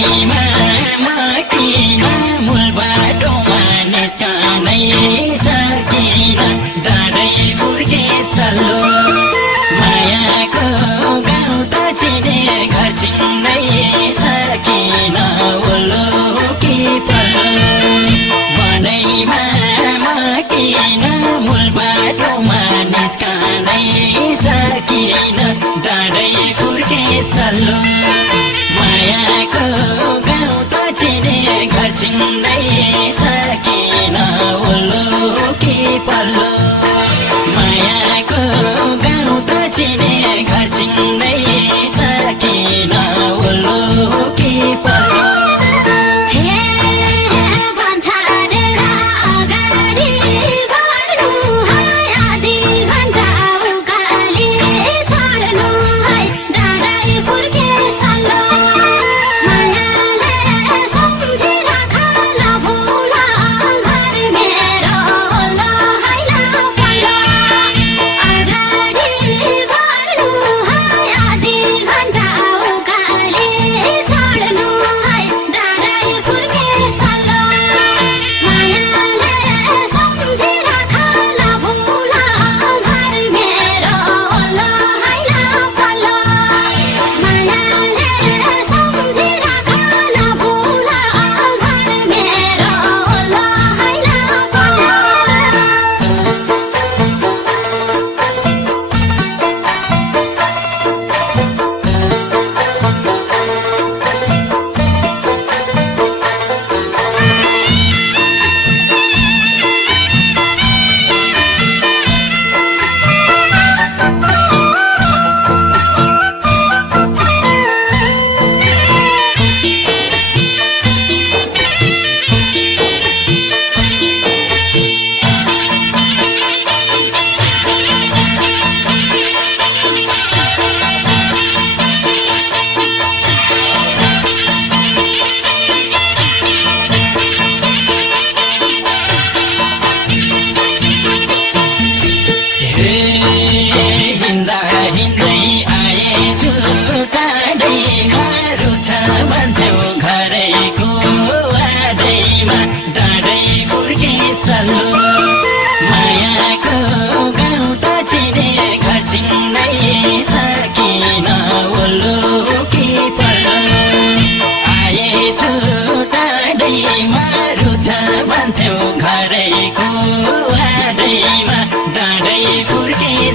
मनैमा माकिन मूलबाटोमा निस्कनै सकिन डाँडै फुर्के सल्लो मायाको गाउँ त चिने घर चिन्नै सकिन ओलो कि पल्लो मनैमा माकिन मूलबाटोमा निस्कनै सकिन डाँडै फुर्के सल्लो मायाको गाउँ त चिने घर चिन्नै सकिन ओलो कि पल्लो मायाको गाउँ त चिने घर चिन्नै सकिन ओलो कि पल्लो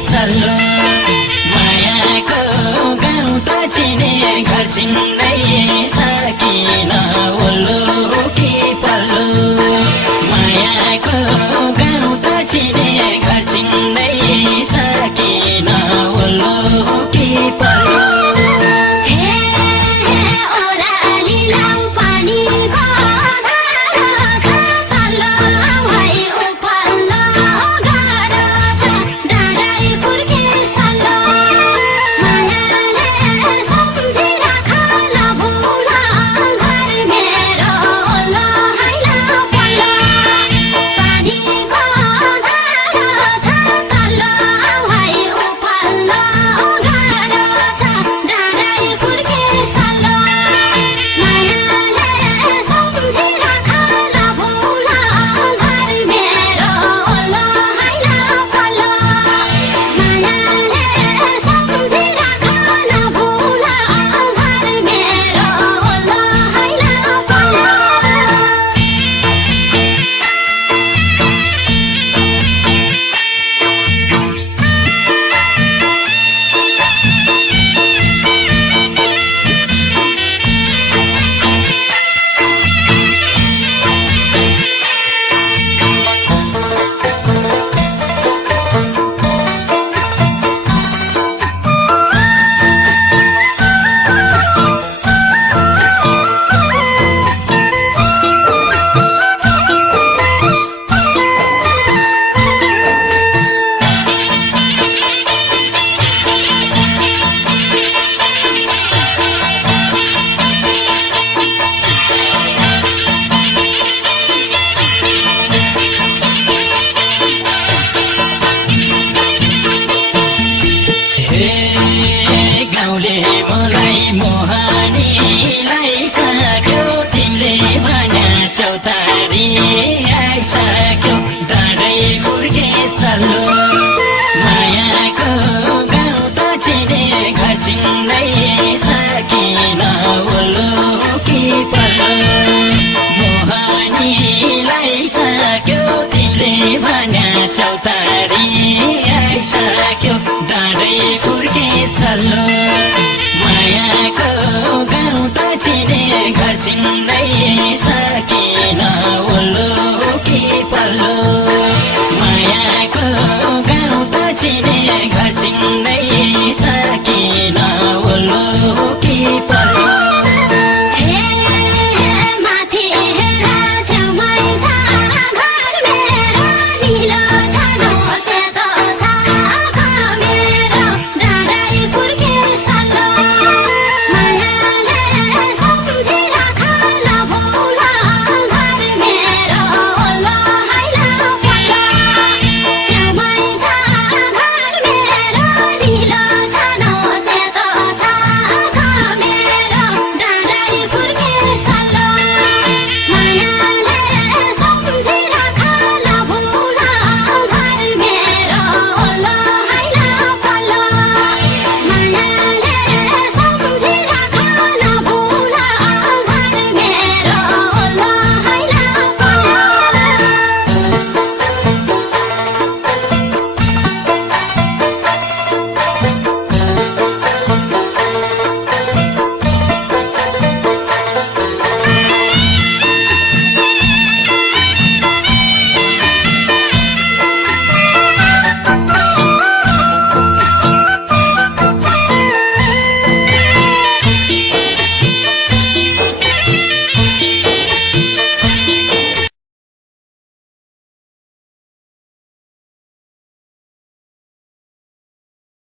सल्लो मायाको गाउँ त चिने घर चिन्नै सकिन ओलो कि पल्लो मायाको गाउँ त चिने घर चिन्नै सकिन ओलो कि पल्लो तिमीले मलाई मोहनीलाई सक्यो तिमीले भन्या चौतारी आइसक्यो डाँडै फुर्के सल्लो मायाको गाउँ त चिने घर चिन्दै सकिन ओल्लो कि पल्लो मोहनीलाई सक्यो तिमीले भन्या चौतारी आइसक्यो डाँडै फुर्के सल्लो मायाको गाउँ त चिने घर चिन्दै